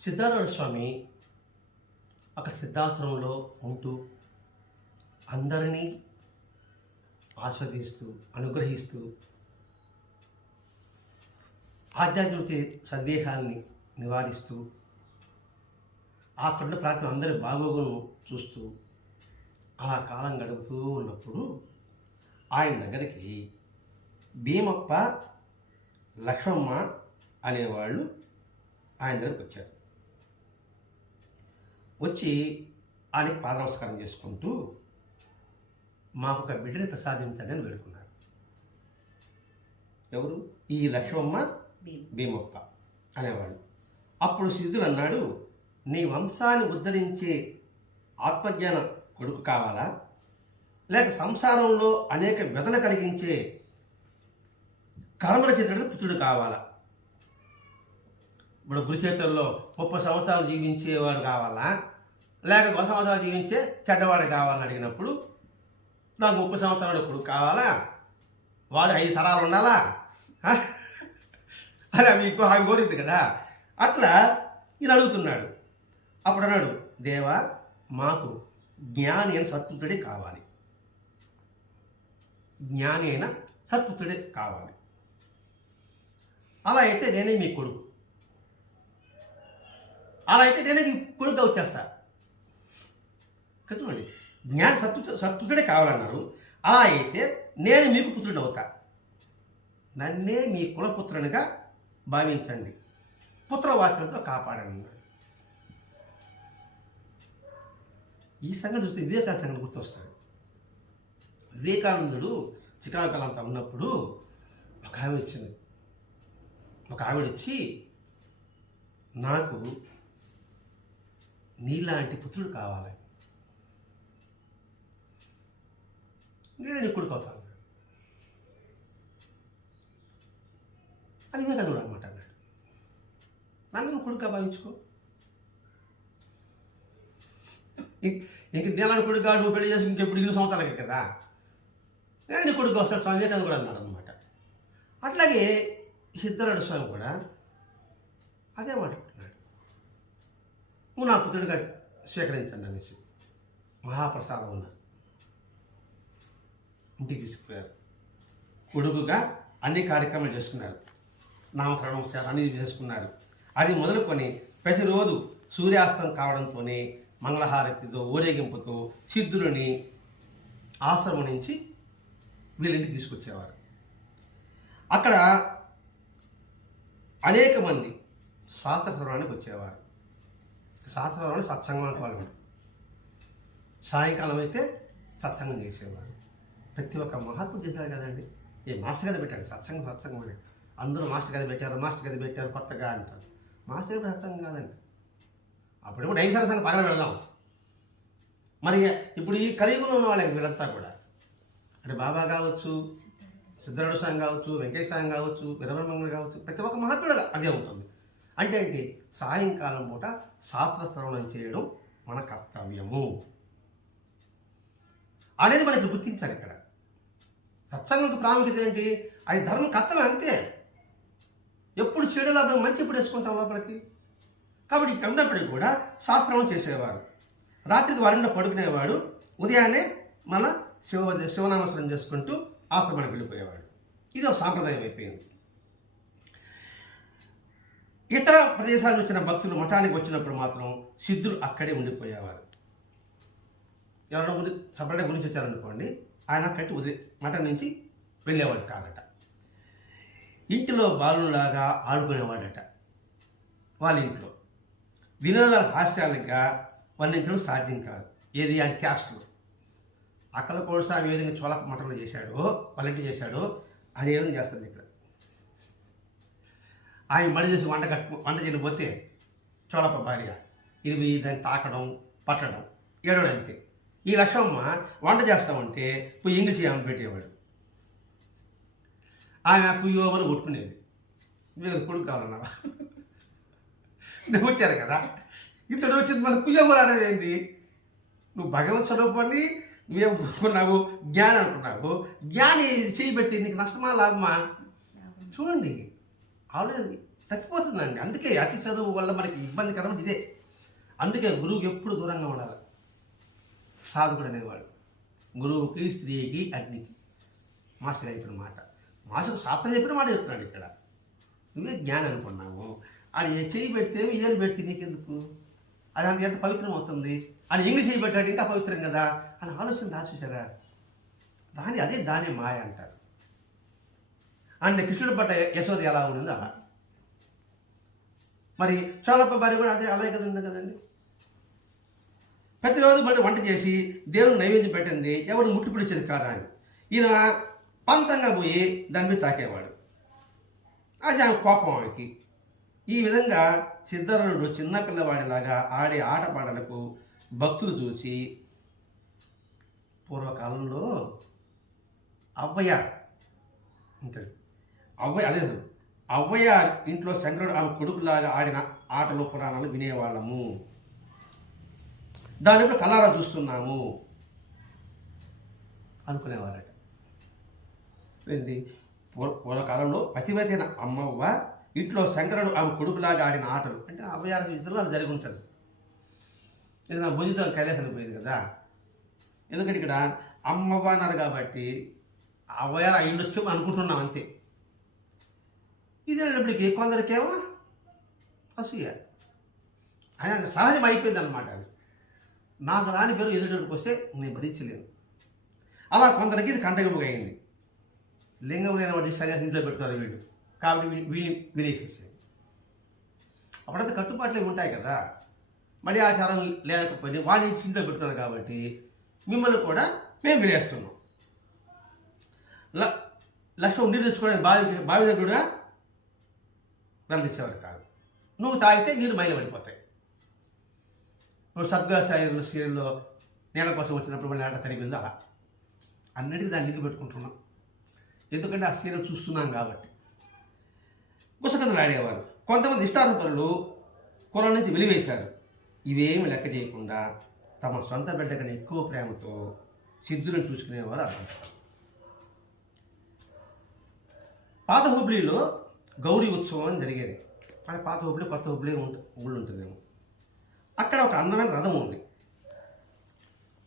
సిద్ధారాయణ స్వామి ఒక సిద్ధాశ్రమంలో ఉంటూ అందరినీ ఆస్వాదిస్తూ అనుగ్రహిస్తూ ఆధ్యాత్మిక సందేహాల్ని నివారిస్తూ అక్కడ ప్రాంతం అందరి బాగోగును చూస్తూ అలా కాలం గడుపుతూ ఉన్నప్పుడు ఆయన దగ్గరికి భీమప్ప లక్ష్మమ్మ అనేవాళ్ళు ఆయన దగ్గరికి వచ్చారు. వచ్చి ఆయనకి పాద నమస్కారం చేసుకుంటూ మాకు ఒక బిడ్డని ప్రసాదించండి అని వేడుకున్నారు. ఎవరు? ఈ లక్ష్మమ్మ భీమ్. భీమప్ప అనేవాడు అప్పుడు సిద్ధుడు అన్నాడు నీ వంశాన్ని ఉద్ధరించే ఆత్మజ్ఞాన కొడుకు కావాలా? లేక సంసారంలో అనేక వ్యధలు కలిగించే కర్మల చిత్రుడు పుత్రుడు కావాలా? ఇప్పుడు గురుచేతుల్లో ముప్పై సంవత్సరాలు జీవించేవాడు కావాలా? లేక ఒక సంవత్సరాలు జీవించే చెడ్డవాడు కావాలని అడిగినప్పుడు నాకు ముప్పై సంవత్సరాలు కొడుకు కావాలా? వాడు ఐదు తరాలు ఉండాలా? హ? అని మీకు ఆమె కోరింది కదా? అట్లా ఈయన అడుగుతున్నాడు. అప్పుడు అన్నాడు దేవా మాకు జ్ఞాని అయిన సత్పుత్రుడే కావాలి. జ్ఞాని అయిన సత్పుత్రుడే కావాలి. అలా అయితే నేనే మీ కొడుకు. అలా అయితే నేనే మీ వచ్చేస్తా చూడండి జ్ఞాన సత్తు సత్పుత్రుడే కావాలన్నారు. అలా అయితే నేను మీకు పుత్రుడు అవుతా. నన్నే మీ కులపుత్రునిగా భావించండి. పుత్రవాచనతో కాపాడన్నాడు ఈ సంఘటన చూస్తే వివేకానంద సంఘటన గుర్తొస్తాడు వివేకానందుడు శ్రీకాకుళంతా ఉన్నప్పుడు ఒక ఆవిడ వచ్చింది. ఒక ఆవిడ వచ్చి నాకు నీలాంటి పుత్రుడు కావాలి. నేను నీ కొడుకు అవుతాను అని వివేకానందుడు అనమాట అన్నాడు. నన్ను కొడుకుగా భావించుకో. ఇంక నీలాంటి కొడుకుగా నువ్వు పెళ్ళి చేసి ఇంకెప్పుడు ఇన్ని సంవత్సరాలకి కదా. నేను నీ కొడుకు వస్తాడు స్వామి వివేకానంద కూడా అన్నాడు అనమాట అట్లాగే సిద్ధరాడు స్వామి కూడా అదే మాట నువ్వు నా పుత్రుడిగా స్వీకరించండి అనేసి మహాప్రసాదం ఉన్నారు ఇంటికి తీసుకుపోయారు. కొడుకుగా అన్ని కార్యక్రమాలు చేసుకున్నారు. నామకరణం చేత అన్ని చేసుకున్నారు. అది మొదలుకొని ప్రతిరోజు సూర్యాస్తం కావడంతోనే మంగళహారతితో ఊరేగింపుతో సిద్ధులని ఆశ్రమం నుంచి వీళ్ళింటికి తీసుకొచ్చేవారు. అక్కడ అనేక మంది శాస్త్ర శ్రవణానికి వచ్చేవారు. శాస్త్ర సత్సంగం అనుకోవాలి సాయంకాలం అయితే సత్సంగం చేసేవారు. ప్రతి ఒక్క మహాత్ముడు చేశాడు కదండి. ఏ మాస్టర్ గారు పెట్టాడు సత్సంగం సత్సంగం అని. అందరూ మాస్టర్ గారు పెట్టారు మాస్టర్ గారు పెట్టారు కొత్తగా అంటారు. మాస్టర్ గారు సత్సంగం కాదండి. కూడా ఐదు సరసన పగల పెడదాం. మరి ఇప్పుడు ఈ కలియుగంలో ఉన్న వాళ్ళకి వీళ్ళంతా కూడా అంటే బాబా కావచ్చు సిద్ధరుడు స్వామి కావచ్చు వెంకటేశ్వరం కావచ్చు వీరబ్రహ్మంగుడు కావచ్చు ప్రతి ఒక్క మహాత్ముడు అదే ఉంటుంది. అంటే ఏంటి సాయంకాలం పూట శాస్త్ర శ్రవణం చేయడం మన కర్తవ్యము. అనేది మనకి గుర్తించాలి ఇక్కడ. సత్సంగంకి ప్రాముఖ్యత ఏంటి? అది ధర్మ కర్తవ్యం అంతే. ఎప్పుడు చెడు లాభం మంచి ఎప్పుడు వేసుకుంటాం లోపలికి? కాబట్టి ఇక్కడ ఉన్నప్పటికీ కూడా శాస్త్రం చేసేవాడు. రాత్రికి వారిలో పడుకునేవాడు. ఉదయాన్నే మన శివ శివనామస్మరణ చేసుకుంటూ ఆశ్రమానికి వెళ్ళిపోయేవాడు. ఇది ఒక సాంప్రదాయం అయిపోయింది. ఇతర ప్రదేశాల నుంచి వచ్చిన భక్తులు మఠానికి వచ్చినప్పుడు మాత్రం సిద్ధులు అక్కడే ఉండిపోయేవారు. ఎవరో గురి సపరేట్గా గురించి వచ్చారనుకోండి ఆయన అక్కడికి వదిలే మఠం నుంచి వెళ్ళేవాడు కాదట. ఇంటిలో బాలులాగా ఆడుకునేవాడట వాళ్ళ ఇంట్లో. వినోదాల హాస్యాలుగా వర్ణించడం సాధ్యం కాదు. ఏది? ఆ క్యాస్ట్లు. అక్కల కోసం ఏ విధంగా చోళ మఠంలో చేశాడో వాళ్ళ ఇంటి చేశాడో అది విధంగా చేస్తుంది ఇక్కడ. ఆయన మడి చేసి వంట కట్టు వంట చేయకపోతే చోళప్ప భార్య ఇరివి దాన్ని తాకడం పట్టడం ఏడవడం అంతే. ఈ లక్ష్మమ్మ వంట చేస్తామంటే పోయి ఇంగ్లీష్ ఆమె పెట్టేవాడు. ఆమె కుయ్యోమని కొట్టుకునేది. మీరు కొడుకు కావాలన్నావా? నువ్వు వచ్చారు కదా? ఇతడు వచ్చింది మన కుయ్యోమని అనేది నువ్వు భగవత్ స్వరూపాన్ని నువ్వేం అనుకున్నావు జ్ఞానం అనుకున్నావు? జ్ఞాని చేయబెట్టి నీకు నష్టమా లాభమా? చూడండి. ఆలోచన తప్పిపోతుందండి అందుకే అతి చదువు వల్ల మనకి ఇబ్బందికరం ఇదే. అందుకే గురువుకి ఎప్పుడు దూరంగా ఉండాలి. సాధకుడు అనేవాడు. గురువుకి స్త్రీకి అగ్నికి మాస్టర్ చెప్పిన మాట. మాస్టర్ శాస్త్రం చెప్పిన మాట చెప్తున్నాడు ఇక్కడ. నువ్వే జ్ఞానం అనుకున్నావు. అది చేయి పెడితే ఏలు పెడితే నీకెందుకు? అది అంత ఎంత పవిత్రం అవుతుంది? అది ఇంగ్లీష్ చేయి పెట్టాడు ఇంకా పవిత్రం కదా? అని ఆలోచన రాసేసారా దాని అదే దాని మాయ అంటారు. అండ్ కృష్ణుడు పట్ల యశోద ఎలా ఉండింది అలా. మరి చోళప్ప భార్య కూడా అదే అలాగే కదా ఉంది కదండి. ప్రతిరోజు మళ్ళీ వంట చేసి దేవుని నైవేద్యం పెట్టింది ఎవరు ముట్టుపిడిచేది కాదా అని. ఈయన పంతంగా పోయి దాని మీద తాకేవాడు. అది ఆమె కోపం ఆమెకి. ఈ విధంగా సిద్ధరుడు చిన్న పిల్లవాడిలాగా ఆడే ఆటపాటలకు భక్తులు చూసి పూర్వకాలంలో అవ్వయ్య అంతే అవ్వయ్య అదే అవ్వయ్య ఇంట్లో శంకరుడు ఆమె కొడుకులాగా ఆడిన ఆటలు పురాణాలు వినేవాళ్ళము. దాని ఇప్పుడు కళ్ళారా చూస్తున్నాము అనుకునేవారట. ఏంటి? పూర్వ పూర్వకాలంలో పతివతైన అమ్మవ్వ ఇంట్లో శంకరుడు ఆమె కొడుకులాగా ఆడిన ఆటలు. అంటే అవ్వయార విధంలో అది జరిగి ఉంటుంది. ఏదైనా నా భుజితో కైలాసానికి పోయింది కదా. ఎందుకంటే ఇక్కడ అమ్మవ్వ అన్నారు కాబట్టి అవ్వయారు అయ్యుండొచ్చు అనుకుంటున్నాం అంతే. ఇది వెళ్ళినప్పటికీ కొందరికేమో అసూయ. ఆయన సహజం అయిపోయింది అనమాట అది. నాకు రాని పేరు ఎదుటికి వస్తే నేను భరించలేను. అలా కొందరికి ఇది కంటగముగా అయింది లింగం లేని వాడి సన్యాసి ఇంట్లో పెట్టుకున్నారు వీళ్ళు. కాబట్టి వీళ్ళు వీళ్ళు వినేసేసారు. అప్పుడంతా కట్టుబాట్లు ఉంటాయి కదా? మడి ఆచారం లేకపోయినా వాడిని ఇంట్లో పెట్టుకున్నారు కాబట్టి మిమ్మల్ని కూడా మేము వినేస్తున్నాం. ల నీరు తెచ్చుకోవడానికి బావి బావి దగ్గరగా వెళ్ళనిచ్చేవారు కాదు. నువ్వు తాగితే నీళ్ళు మైలు పడిపోతాయి. ఇప్పుడు సద్గా సాయిలు సీరియల్లో నీళ్ళ కోసం వచ్చినప్పుడు మళ్ళీ ఆట తరిగిందో? అలా అన్నిటికీ దాన్ని నీళ్ళు పెట్టుకుంటున్నాం. ఎందుకంటే ఆ సీరియల్ చూస్తున్నాం కాబట్టి. గుసకథలు ఆడేవారు కొంతమంది ఇష్టార్థపరులు కులం నుంచి వెలివేశారు. ఇవేమి లెక్క చేయకుండా తమ సొంత బిడ్డ కన్నా ఎక్కువ ప్రేమతో సిద్ధులను చూసుకునేవారు అర్థం పాత హుబ్లీలో గౌరీ ఉత్సవం అని జరిగేది. అంటే పాత హుబ్లీ కొత్త హుబ్లీ ఊళ్ళు ఉంటుందేమో అక్కడ ఒక అందమైన రథం ఉంది.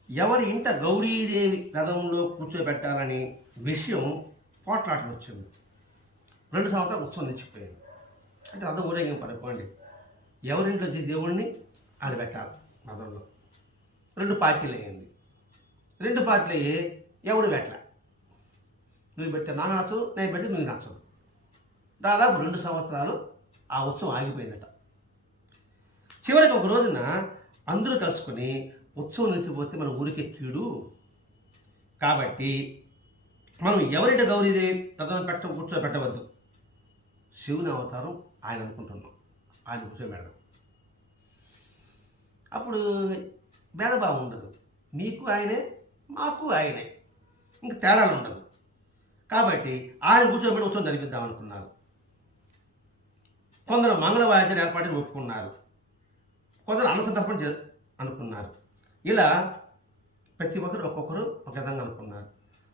ఎవరి ఇంట గౌరీదేవి రథంలో కూర్చోబెట్టాలని విషయం పోట్లాటలు వచ్చింది. రెండు సంవత్సరాలు ఉత్సవం నిలిచిపోయింది. అంటే రథం ఊరేగింపు అనుకోండి ఎవరింట్లో వచ్చి దేవుణ్ణి అది పెట్టాలి రథంలో. రెండు పార్టీలు అయ్యింది. రెండు పార్టీలు అయ్యి ఎవరు పెట్టలే? నువ్వు పెడితే నాకు నచ్చదు నేను పెడితే నువ్వు నచ్చదు. దాదాపు రెండు సంవత్సరాలు ఆ ఉత్సవం ఆగిపోయిందట. చివరికి ఒక రోజున అందరూ కలుసుకొని ఉత్సవం నిలిచిపోతే మన ఊరికే కీడు. కాబట్టి మనం ఎవరింట గౌరీదేవి రథం పెట్ట కూర్చోబెట్టవద్దు శివుని అవతారం ఆయన అనుకుంటున్నాం. ఆయన కూర్చోబెడదాం. అప్పుడు భేదభావం ఉండదు. మీకు ఆయనే మాకు ఆయనే. ఇంక తేడాలు ఉండదు. కాబట్టి ఆయన కూర్చోబెట్టి ఉత్సవం జరిపిద్దాం అనుకున్నారు. కొందరు మంగళ వాయిద్యాలు ఏర్పాటుని ఒప్పుకున్నారు. కొందరు అన్నసంతర్పణ చే అనుకున్నారు. ఇలా ప్రతి ఒక్కరు ఒక్కొక్కరు ఒక విధంగా అనుకున్నారు.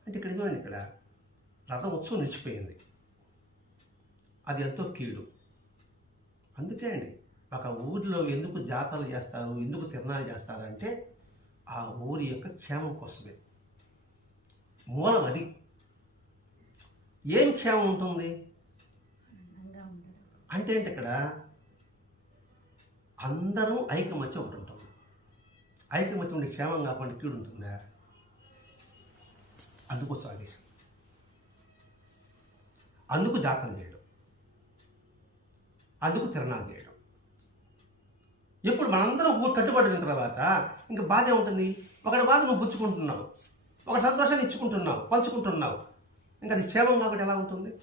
అంటే ఇక్కడ చూడండి ఇక్కడ. రథం ఉత్సవం నిలిచిపోయింది. అది ఎంతో కీడు. అందుకే అండి ఒక ఊరిలో ఎందుకు జాతరలు చేస్తారు ఎందుకు తిరణాలు చేస్తారంటే ఆ ఊరి యొక్క క్షేమం కోసమే. మూలం అది. ఏం క్షేమం ఉంటుంది? అంటే ఏంటి ఇక్కడ? అందరూ ఐకమత్యం ఒకటి ఉంటుంది. ఐకమత్యం ఉండే క్షేమం కాకుండా కీడు ఉంటుందా? అందుకోసం ఆదేశం అందుకు జాతం చేయడం. అందుకు తిరణాలు చేయడం. ఇప్పుడు మనందరం ఊరు కట్టుబడిన తర్వాత ఇంకా బాధ ఉంటుంది ఒకటి బాధ నువ్వు పుచ్చుకుంటున్నావు. ఒక సంతోషాన్ని ఇచ్చుకుంటున్నావు పంచుకుంటున్నావు. ఇంకా అది క్షేమం కాబట్టి ఎలా ఉంటుంది?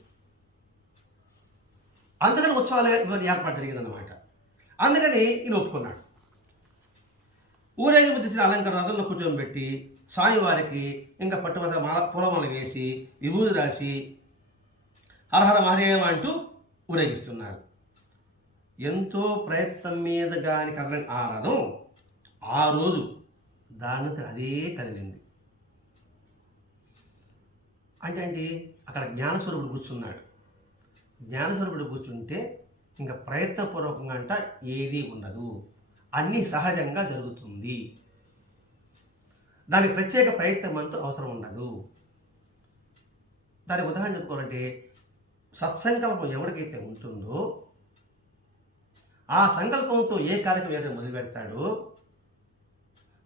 అందుకని ఉత్సవాలు ఇవన్నీ ఏర్పాటు జరిగిందన్నమాట. అందుకని ఈయన ఒప్పుకున్నాడు. ఊరేగింపు తెచ్చిన అలంకార రథంలో కూర్చొని పెట్టి స్వామివారికి ఇంకా పట్టువద మాల పూలమాల వేసి విభూతి రాసి హరహర మహదేవ అంటూ ఊరేగిస్తున్నారు. ఎంతో ప్రయత్నం మీద కానీ కదలని ఆ రథం ఆ రోజు దాని అదే కదిలింది. అంటే అండి అక్కడ జ్ఞానస్వరూపుడు కూర్చున్నాడు. జ్ఞానస్వరూపుడు కూర్చుంటే ఇంకా ప్రయత్నపూర్వకంగా అంట ఏది ఉండదు. అన్నీ సహజంగా జరుగుతుంది. దానికి ప్రత్యేక ప్రయత్నం అంటూ అవసరం ఉండదు. దానికి ఉదాహరణ చెప్పుకోవాలంటే సత్సంకల్పం ఎవరికైతే ఉంటుందో ఆ సంకల్పంతో ఏ కార్యక్రమం ఏదైనా మొదలు పెడతాడో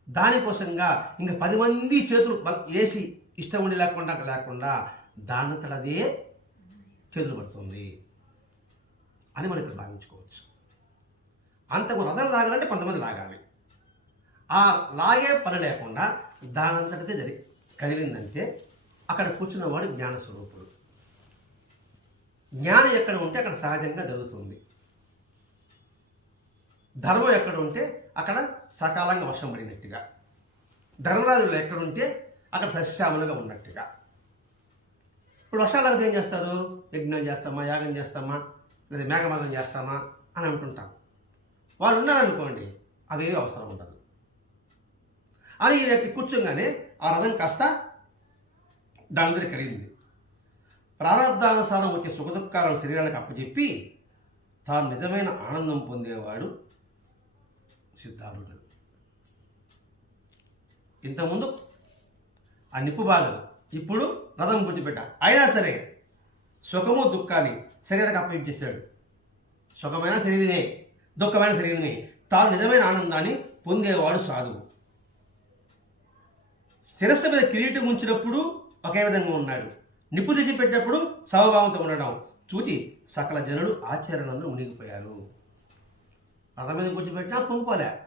దానికోసంగా ఇంకా పది మంది చేతులు వేసి ఇష్టం ఉండి లేకుండా లేకుండా దానంతట చెదురుపడుతుంది పడుతుంది అని మనం ఇక్కడ భావించుకోవచ్చు. అంతకు రథం లాగాలంటే కొంతమంది లాగాలి. ఆ లాగే పని లేకుండా దానంతటిదే జరి కదిలిందంటే అక్కడ కూర్చున్న వాడు జ్ఞాన స్వరూపుడు జ్ఞానం ఎక్కడ ఉంటే అక్కడ సహజంగా జరుగుతుంది. ధర్మం ఎక్కడ ఉంటే అక్కడ సకాలంగా వర్షం పడినట్టుగా. ధర్మరాజులు ఎక్కడ ఉంటే అక్కడ సస్యాములుగా ఉన్నట్టుగా. ఇప్పుడు వర్షాలకు ఏం చేస్తారు? యజ్ఞం చేస్తామా? యాగం చేస్తామా? లేదా మేఘమాదం చేస్తామా? అని అంటుంటాం వాళ్ళు ఉన్నారనుకోండి అవేవి అవసరం ఉండదు. అది ఈ కూర్చోగానే ఆ రథం కాస్త దాని మీద కరిగింది. ప్రారంధానుసారం వచ్చే సుఖదుఖాలను శరీరానికి అప్పచెప్పి తాను నిజమైన ఆనందం పొందేవాడు సిద్ధారుడు. ఇంతకుముందు ఆ నిప్పు బాధలు ఇప్పుడు రథం గుర్తుపెట్ట. అయినా సరే సుఖము దుఃఖాన్ని శరీరానికి అప్పగించేశాడు సుఖమైన శరీరమే దుఃఖమైన శరీరమే. తాను నిజమైన ఆనందాన్ని పొందేవాడు సాధువు. శిరస్సు మీద కిరీటం ఉంచినప్పుడు ఒకే విధంగా ఉన్నాడు. నిప్పు తెచ్చిపెట్టినప్పుడు సమభావంతో ఉండడం. చూచి సకల జనులు ఆచరణలో మునిగిపోయారు. రథం మీద కూర్చోబెట్టినా పొంగిపోలే.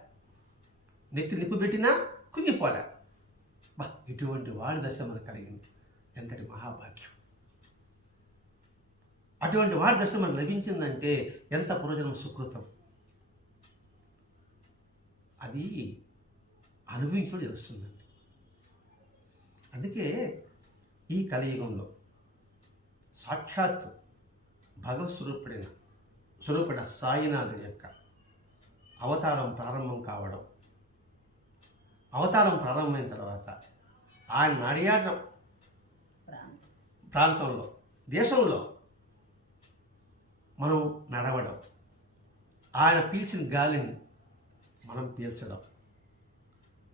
నెత్తి నిప్పు పెట్టినా కుంగిపోలే. బా ఇటువంటి వాడి దశ మనకు కలిగింది. ఎంతటి మహాభాగ్యం. అటువంటి వాడి దశ మనకు లభించిందంటే ఎంత పురోజనం సుకృతం. అది అనుభవించడం తెలుస్తుందండి. అందుకే ఈ కలియుగంలో సాక్షాత్ భగవత్ స్వరూపుడైన స్వరూపుడ సాయినాథుడి యొక్క అవతారం ప్రారంభం కావడం అవతారం ప్రారంభమైన తర్వాత ఆయన నడియాట ప్రాంతంలో దేశంలో మనం నడవడం ఆయన పీల్చిన గాలిని మనం పీల్చడం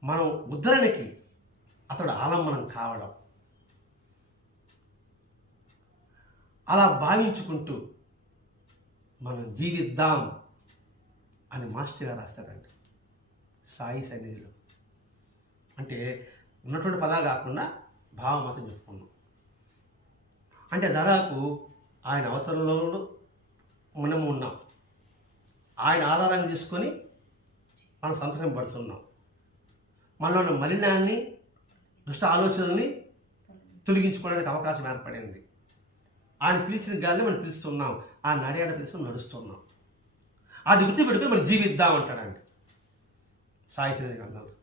మనం ఉద్ధరణకి అతడు ఆలంబనం కావడం అలా భావించుకుంటూ మనం జీవిద్దాం అని మాస్టర్ గారు రాస్తారంట సాయి సన్నిధిలో. అంటే ఉన్నటువంటి పదాలు కాకుండా భావం మాత్రం చెప్పుకున్నాం అంటే దాదాపు ఆయన అవతరంలో మనము ఉన్నాం. ఆయన ఆధారంగా తీసుకొని మనం సంతకం పడుతున్నాం. మనలో ఉన్న మలినాన్ని దుష్ట ఆలోచనల్ని తొలగించుకోవడానికి అవకాశం ఏర్పడింది. ఆయన పిలిచిన గాలిని మనం పిలుస్తున్నాం. ఆ నడియాడ పిలుస్తూ నడుస్తున్నాం. అది గుర్తుపెట్టుకుని మనం జీవిద్దాం అంటాడండి సాయి శ్రీ గ్రంథంలో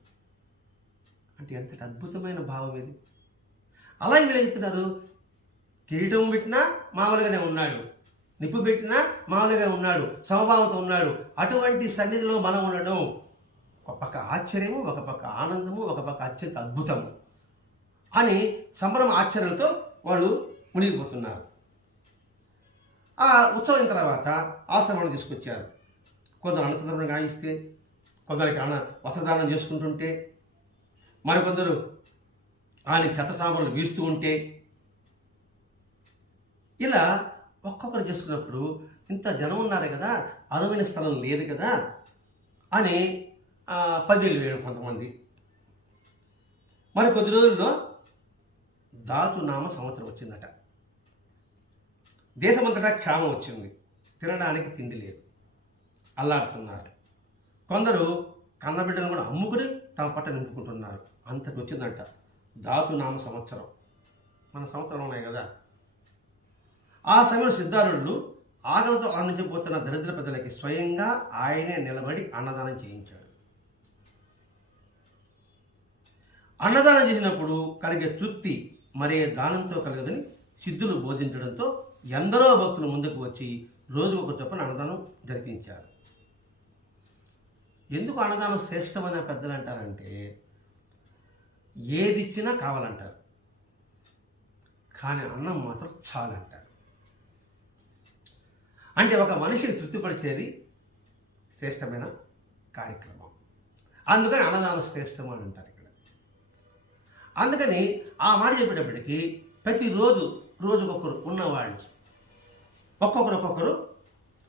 అంటే ఎంతటి అద్భుతమైన భావం ఇది. అలా వీళ్ళు చెప్తున్నారు కిరీటం పెట్టినా మామూలుగానే ఉన్నాడు నిప్పు పెట్టినా మామూలుగా ఉన్నాడు సమభావంతో ఉన్నాడు. అటువంటి సన్నిధిలో మనం ఉండడం ఒక పక్క ఆశ్చర్యము ఒక పక్క ఆనందము ఒక పక్క అత్యంత అద్భుతము. అని సంబరం ఆశ్చర్యంతో వాళ్ళు మునిగిపోతున్నారు. ఆ ఉత్సవం తర్వాత ఆశ్రమం తీసుకొచ్చారు. కొందరు అన్నసందర్భం గాయిస్తే కొందరికి అన్న వస్త్రదానం చేసుకుంటుంటే మరికొందరు ఆయన చెత్త సాంబార్లు వీస్తూ ఉంటే ఇలా ఒక్కొక్కరు చేసుకున్నప్పుడు ఇంత జనం ఉన్నారు కదా అనువైన స్థలం లేదు కదా అని ఆ, వేయడం కొంతమంది. మరి కొద్ది రోజుల్లో దాతునామ సంవత్సరం వచ్చిందట. దేశమంతటా క్షామం వచ్చింది. తినడానికి తిండి లేదు. అల్లాడుతున్నారు. కొందరు కన్నబిడ్డను కూడా అమ్ముకుని తమ పట్ట నింపుకుంటున్నారు అంతటి వచ్చిందంట దాతునామ సంవత్సరం. మన సంవత్సరం ఉన్నాయి కదా. ఆ సమయంలో సిద్ధారుడు ఆకలితో ఆనందించబోతున్న దరిద్ర ప్రజలకి స్వయంగా ఆయనే నిలబడి అన్నదానం చేయించాడు. అన్నదానం చేసినప్పుడు కలిగే తృప్తి మరే దానంతో కలగదని సిద్ధులు బోధించడంతో ఎందరో భక్తులు ముందుకు వచ్చి రోజు ఒక చొప్పున అన్నదానం జరిపించారు. ఎందుకు అన్నదానం శ్రేష్టమైన పెద్దలు అంటారంటే ఏది ఇచ్చినా కావాలంటారు. కానీ అన్నం మాత్రం చాలంటారు. అంటే ఒక మనిషిని తృప్తిపరిచేది శ్రేష్టమైన కార్యక్రమం. అందుకని అన్నదానం శ్రేష్టం అని అంటారు ఇక్కడ. అందుకని ఆ మాట చెప్పేటప్పటికీ ప్రతిరోజు రోజుకొకరు ఉన్నవాళ్ళు ఒక్కొక్కరు ఒక్కొక్కరు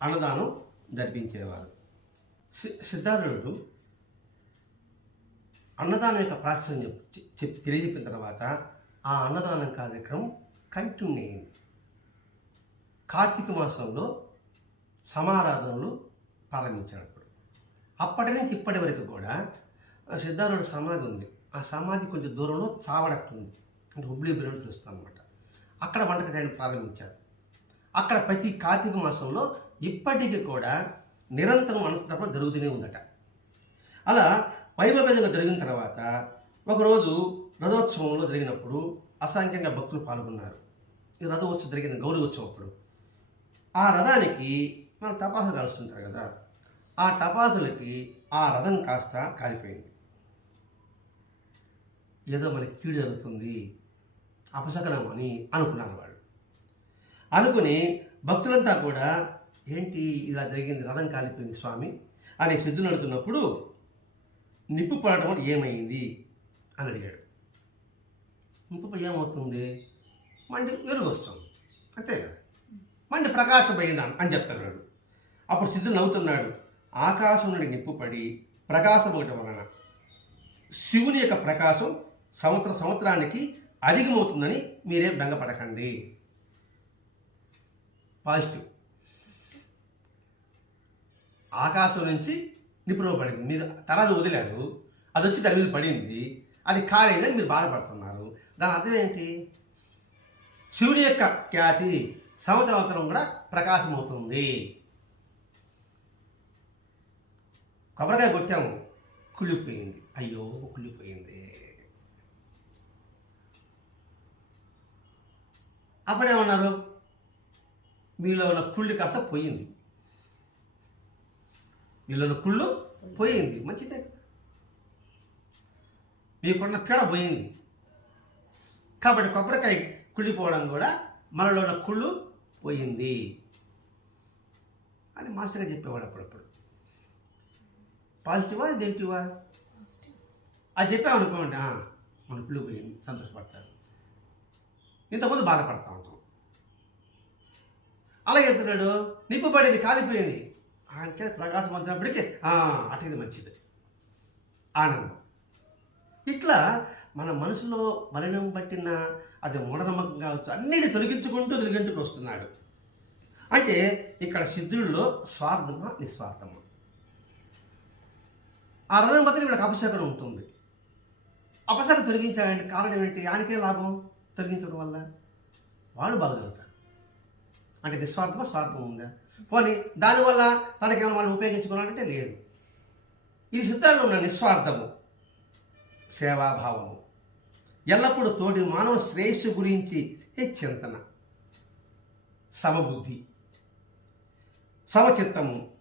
అన్నదానం జరిపించేవారు. సిద్ధార్థుడు అన్నదానం యొక్క ప్రాసెస్ చెప్- తెలియజెప్పిన తర్వాత ఆ అన్నదానం కార్యక్రమం కంటిన్యూ అయింది. కార్తీక మాసంలో సమారాధనలు ప్రారంభించాడు అప్పుడు. అప్పటి నుంచి ఇప్పటి వరకు కూడా సిద్ధార్థుడు సమాధి ఉంది. ఆ సమాధి కొంచెం దూరంలో చావడట్టుంది అంటే హుబ్లీ బిల్లు చూస్తాం అనమాట అక్కడ వంటక ప్రారంభించారు. అక్కడ ప్రతి కార్తీక మాసంలో ఇప్పటికీ కూడా నిరంతరం మనస్తత్వం జరుగుతూనే ఉందట. అలా వైభవేదంగా జరిగిన తర్వాత ఒకరోజు రథోత్సవంలో జరిగినప్పుడు అసంఖ్యంగా భక్తులు పాల్గొన్నారు. ఈ రథోత్సవం జరిగిన గౌరీ ఉత్సవం అప్పుడు. ఆ రథానికి మనం టపాసులు కలుస్తుంటారు కదా ఆ టపాసులకి ఆ రథం కాస్త కాలిపోయింది. ఏదో మనకి కీడు జరుగుతుంది అపశకనం అని అనుకున్నారు వాళ్ళు. అనుకుని భక్తులంతా కూడా ఏంటి ఇలా జరిగింది? రథం కాలిపోయింది స్వామి. అని సిద్ధులు అడుగుతున్నప్పుడు నిప్పు పడటం వల్ల ఏమైంది? అని అడిగాడు. నిప్పు ఏమవుతుంది? మండి వెలుగు వస్తుంది. అంతే కదా? మండి ప్రకాశం అని చెప్తాడు వాడు అప్పుడు సిద్ధుడు నవ్వుతున్నాడు. ఆకాశం నుండి నిప్పు పడి ప్రకాశం ఒకటి వలన శివుని యొక్క ప్రకాశం సంవత్సర సంవత్సరానికి అధికమవుతుందని మీరేం బెంగపడకండి. పాజిటివ్. ఆకాశం నుంచి నిపుణం పడింది మీరు తర్వాత వదిలారు అది వచ్చి దాని మీద పడింది అది కాలేదని మీరు బాధపడుతున్నారు. దాని అర్థం ఏంటి? శివుని యొక్క ఖ్యాతి సంవత్సరం కూడా ప్రకాశం అవుతుంది కొబ్బరికాయ కొట్టాము కుళ్ళిపోయింది. అయ్యో కుళ్ళిపోయింది. అప్పుడేమన్నారు? మీలో ఉన్న కుళ్ళి కాస్త పోయింది. ఉన్న కుళ్ళు పోయింది మంచిదే. మీకున్న పీడ పోయింది. కాబట్టి కొబ్బరికాయ కుళ్ళిపోవడం కూడా మనలో ఉన్న కుళ్ళు పోయింది. అని మాస్టర్ గారు చెప్పేవాడు అప్పుడప్పుడు. పాజిటివా నెగిటివా? అది చెప్పామనుకోండి "ఆ, మన కుళ్ళు పోయింది సంతోషపడతారు. ఇంతకుముందు బాధపడతా ఉంటాం. అలాగే ఎత్తున్నాడు నిప్పు పడింది కాలిపోయింది. ఆయనకే ప్రకాశం అందినప్పటికే అటు ఇది మంచిది. ఆనందం. ఇట్లా మన మనసులో మలినం పట్టిన అది మూఢనమ్మకం కావచ్చు అన్నిటి తొలగించుకుంటూ తొలగించుకు వస్తున్నాడు. అంటే ఇక్కడ సిద్ధుల్లో స్వార్థమా నిస్వార్థమా? ఆ రథం బతికి వీళ్ళకి అపశకనం ఉంటుంది. అపశకం తొలగించాడంటే కారణం ఏంటి? ఆయనకే లాభం? తొలగించడం వల్ల? వాళ్ళు బాగుపడతారు అంటే నిస్వార్థమా స్వార్థం ఉందా? పోనీ దానివల్ల తనకేమైనా మనం ఉపయోగించుకున్నాడంటే లేదు. ఇది సిద్ధాల్లో ఉన్న నిస్వార్థము సేవాభావము ఎల్లప్పుడూ తోటి మానవ శ్రేయస్సు గురించి చింతన? సమబుద్ధి సమచిత్తము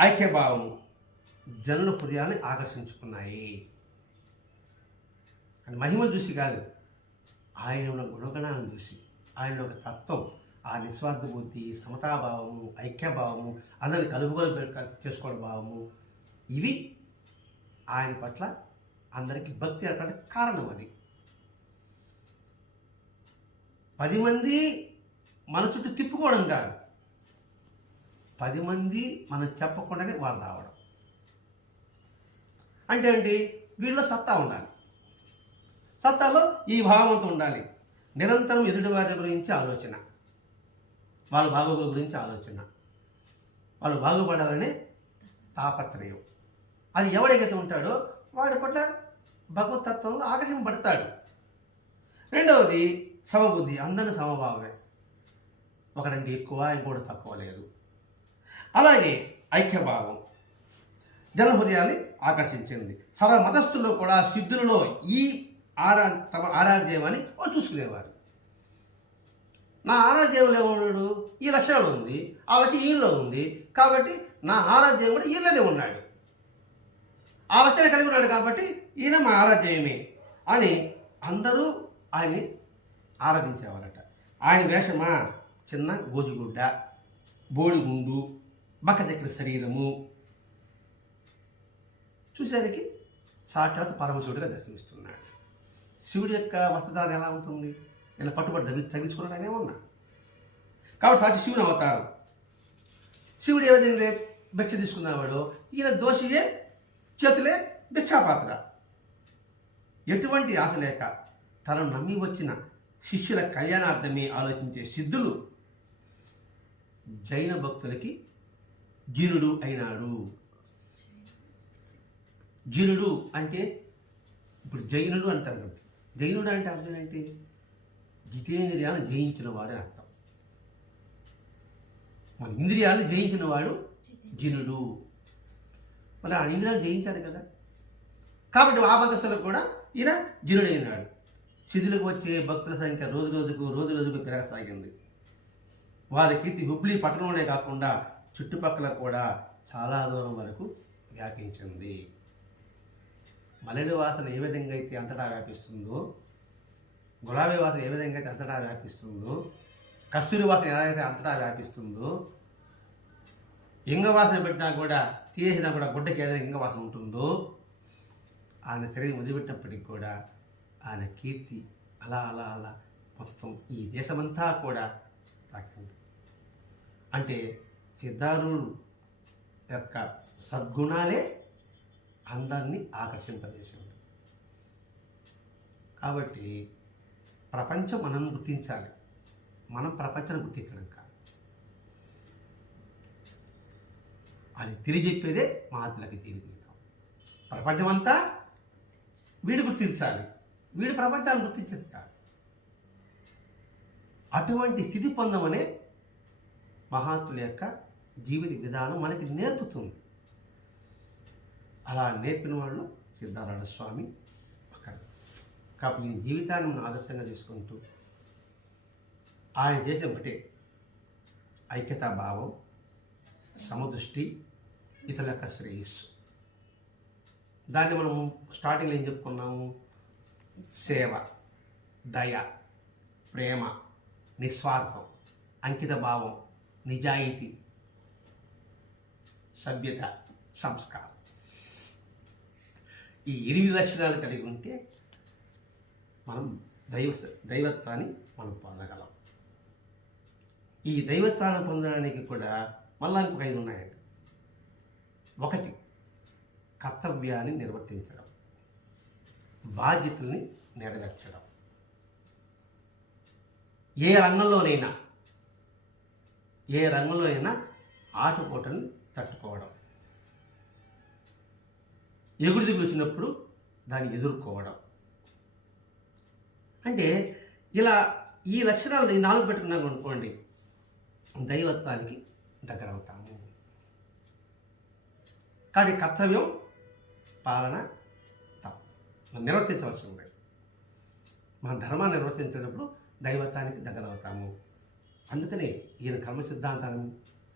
ఐక్యభావము జనుల హృదయాన్ని ఆకర్షించుకున్నాయి. అని మహిమను చూసి కాదు ఆయన ఉన్న గుణగణాలను చూసి ఆయన ఒక తత్వం ఆ నిస్వార్థ బుద్ధి సమతాభావము ఐక్యభావము అందరిని కలుపుకొని చేసుకోవడం భావము ఇవి ఆయన పట్ల అందరికీ భక్తి ఏర్పడడానికి కారణం అది. పది మంది మన చుట్టూ తిప్పుకోవడం కాదు. పది మంది మనం చెప్పకుండానే వాళ్ళు రావడం. అంటే ఏంటి? వీళ్ళలో సత్తా ఉండాలి. సత్తాలో ఈ భావంతో ఉండాలి. నిరంతరం ఎదుటివారి గురించి ఆలోచన. వాళ్ళ బాగోగుల గురించి ఆలోచన. వాళ్ళు బాగుపడాలనే తాపత్రయం. అది ఎవడైతే ఉంటాడో వాడి పట్ల భగవతత్వంలో ఆకర్షింపడతాడు రెండవది సమబుద్ధి. అందరి సమభావమే. ఒకడంటే ఎక్కువ ఇంకోటి తక్కువ లేదు. అలాగే ఐక్యభావం. జనహృదయాన్ని ఆకర్షించింది. సర్వ మతస్థుల్లో కూడా సిద్ధులలో ఈ ఆరా తమ ఆరాధ్యమని చూసుకునేవారు. నా ఆరాధ్యంలో ఉన్నాడు ఈ లక్షణంలో ఉంది ఆ లక్షణం ఈయనలో ఉంది. కాబట్టి నా ఆరాధ్యం కూడా ఈయనలోనే ఉన్నాడు. ఆ లక్షణం కలిగి ఉన్నాడు కాబట్టి ఈయన మా ఆరాధ్యమే అని అందరూ ఆయన్ని ఆరాధించేవారట. ఆయన వేషమా? చిన్న గోజుగుడ్డ బోడిగుండు దగ్గర శరీరము. చూసేసరికి సాక్షాత్ పరమశివుడిగా దర్శనమిస్తున్నాడు. శివుడి యొక్క వస్త్రధారణ ఎలా ఉంటుంది? నేను పట్టుబడి తగ్గి తగ్గించుకున్నాడనే ఉన్నా కాబట్టి సాక్షి శివుని అవతారం శివుడు ఏమైంది భిక్ష తీసుకున్నవాడు ఈయన దోషియే చేతులే భిక్షాపాత్ర. ఎటువంటి ఆశ లేక తనను నమ్మి వచ్చిన శిష్యుల కళ్యాణార్థమే ఆలోచించే సిద్ధులు జైన భక్తులకి జీనుడు అయినాడు. జీనుడు అంటే ఇప్పుడు జైనుడు అంటారు. జైనుడు అంటే అర్థం ఏంటి? జితేంద్రియాలను జయించిన వాడు అర్థం. మన ఇంద్రియాలను జయించిన వాడు జినుడు. మరి ఆ ఇంద్రియాలు జయించాడు కదా. కాబట్టి ఆ కూడా ఈయన జినుడైనాడు శిథిలకు వచ్చే భక్తుల సంఖ్య రోజు రోజుకు రోజు రోజుకు పెరగసాగింది. వారి కీర్తి హుబ్లీ పట్టణంలోనే కాకుండా చుట్టుపక్కల కూడా చాలా దూరం వరకు వ్యాపించింది. మల్లెడి వాసన ఏ విధంగా అయితే అంతటా వ్యాపిస్తుందో గులాబీ వాసన ఏ విధంగా అయితే అంతటా వ్యాపిస్తుందో కస్తూరి వాసన ఎలా అయితే అంతటా వ్యాపిస్తుందో ఇంగ వాసన పెట్టినా కూడా తీసినా కూడా గుడ్డకి ఏదైనా ఇంగ వాసన ఉంటుందో ఆయన తిరిగి వదిలిపెట్టినప్పటికి కూడా ఆయన కీర్తి అలా అలా అలా మొత్తం ఈ దేశమంతా కూడా తాకింది. అంటే సిద్ధారుడు యొక్క సద్గుణాలే అందరినీ ఆకర్షింపజేసింది. కాబట్టి ప్రపంచం మనం గుర్తించాలి. మనం ప్రపంచాన్ని గుర్తించడం కాదు. అది తిరిగి చెప్పేదే మహాత్ములకి జీవితం ప్రపంచమంతా వీడు గుర్తించాలి. వీడు ప్రపంచాన్ని గుర్తించేది కాదు. అటువంటి స్థితి పొందమనే మహాత్ముల యొక్క జీవిత విధానం మనకి నేర్పుతుంది. అలా నేర్పిన వాళ్ళు సిద్ధారాయణ స్వామి కాబట్టి ఈ జీవితాన్ని మనం ఆదర్శంగా తీసుకుంటూ ఆయన చేసిన ఒకటే ఐక్యతా భావం సమదృష్టి ఇతరుల యొక్క శ్రేయస్సు. దాన్ని మనం స్టార్టింగ్లో ఏం చెప్పుకున్నాము? సేవ దయ ప్రేమ నిస్వార్థం అంకిత భావం నిజాయితీ సభ్యత సంస్కారం. ఈ ఎనిమిది లక్షణాలు కలిగి ఉంటే మనం దైవ దైవత్వాన్ని మనం పొందగలం. ఈ దైవత్వాన్ని పొందడానికి కూడా మళ్ళా ఇంకొక ఐదు ఉన్నాయండి. ఒకటి కర్తవ్యాన్ని నిర్వర్తించడం. బాధ్యతల్ని నెరవేర్చడం. ఏ రంగంలోనైనా ఏ రంగంలోనైనా ఆటుపోటను తట్టుకోవడం. ఎగుడు దిగులు వచ్చినప్పుడు దాన్ని ఎదుర్కోవడం. అంటే ఇలా ఈ లక్షణాలు ఈ నాలుగు పెట్టుకున్నాం అనుకోండి దైవత్వానికి దగ్గర అవుతాము. కానీ కర్తవ్యం పాలన తప్పు. మనం నిర్వర్తించవలసి ఉంది మన ధర్మాన్ని నిర్వర్తించినప్పుడు దైవత్వానికి దగ్గర అవుతాము. అందుకనే ఈయన కర్మ సిద్ధాంతాన్ని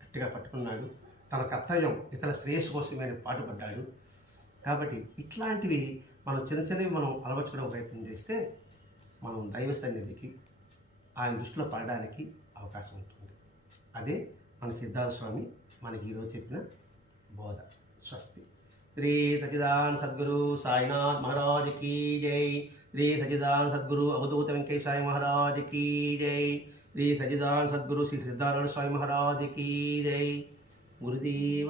గట్టిగా పట్టుకున్నాడు. తన కర్తవ్యం ఇతర శ్రేయస్సు కోసమే ఆయన పాటుపడ్డాడు. కాబట్టి ఇట్లాంటివి మనం చిన్న చిన్నవి మనం అలవర్చుకోవడం ప్రయత్నం చేస్తే మనం దైవ సన్నిధికి ఆయన దృష్టిలో పడడానికి అవకాశం ఉంటుంది. అదే మన సిద్ధార్థ స్వామి మనకి ఈరోజు చెప్పిన బోధ స్వస్తి. శ్రీ సచిదాన్ సద్గురు సాయినాథ్ మహారాజ్ కీ జై. శ్రీ సచిదాన్ సద్గురు అవధూత వెంకయ్య సాయి మహారాజ్ కీ జై. శ్రీ సచిదాన్ సద్గురు శ్రీ సిద్ధారాయణ స్వామి మహారాజ్ కీ జై. గురుదేవ